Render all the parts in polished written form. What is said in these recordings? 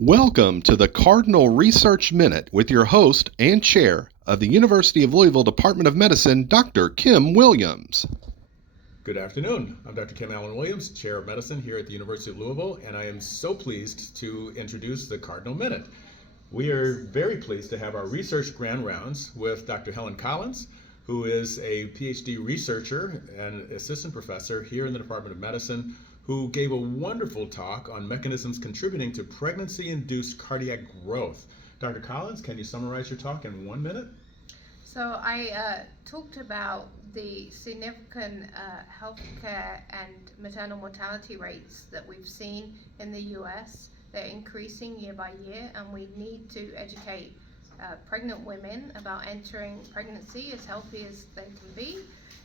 Welcome to the Cardinal Research Minute with your host and chair of the University of Louisville Department of Medicine, Dr. Kim Williams. Good afternoon. I'm Dr. Kim Allen Williams, Chair of Medicine here at the University of Louisville, and I am so pleased to introduce the Cardinal Minute. We are very pleased to have our research grand rounds with Dr. Helen Collins, who is a Ph.D. researcher and assistant professor here in the Department of Medicine, who gave a wonderful talk on mechanisms contributing to pregnancy-induced cardiac growth. Dr. Collins, can you summarize your talk in 1 minute? So I talked about the significant healthcare and maternal mortality rates that we've seen in the US. They're increasing year by year, and we need to educate pregnant women about entering pregnancy as healthy as they can be,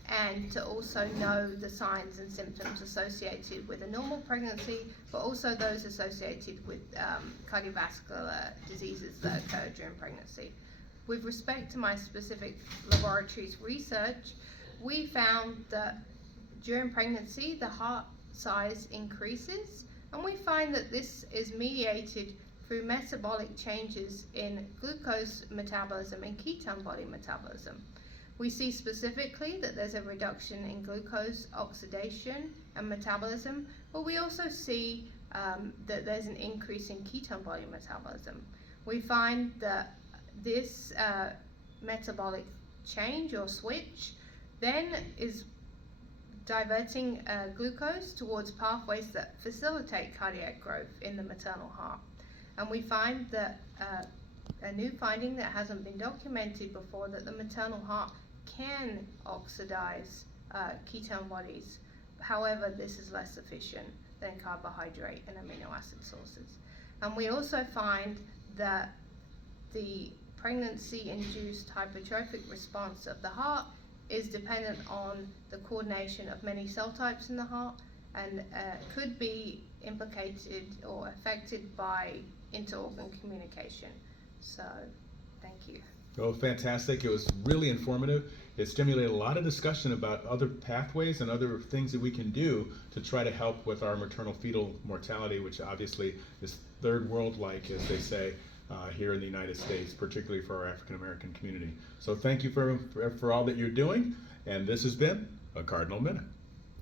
and to also know the signs and symptoms associated with a normal pregnancy, but also those associated with cardiovascular diseases that occur during pregnancy. With respect to my specific laboratory's research, we found that during pregnancy the heart size increases, and we find that this is mediated through metabolic changes in glucose metabolism and ketone body metabolism. We see specifically that there's a reduction in glucose oxidation and metabolism, but we also see that there's an increase in ketone body metabolism. We find that this metabolic change or switch then is diverting glucose towards pathways that facilitate cardiac growth in the maternal heart. And we find that a new finding that hasn't been documented before, that the maternal heart can oxidize ketone bodies. However, this is less efficient than carbohydrate and amino acid sources. And we also find that the pregnancy-induced hypertrophic response of the heart is dependent on the coordination of many cell types in the heart, and could be implicated or affected by inter-organ communication. So, thank you. Oh, fantastic. It was really informative. It stimulated a lot of discussion about other pathways and other things that we can do to try to help with our maternal fetal mortality, which obviously is third world-like, as they say, here in the United States, particularly for our African American community. So thank you for all that you're doing, and this has been a Cardinal Minute.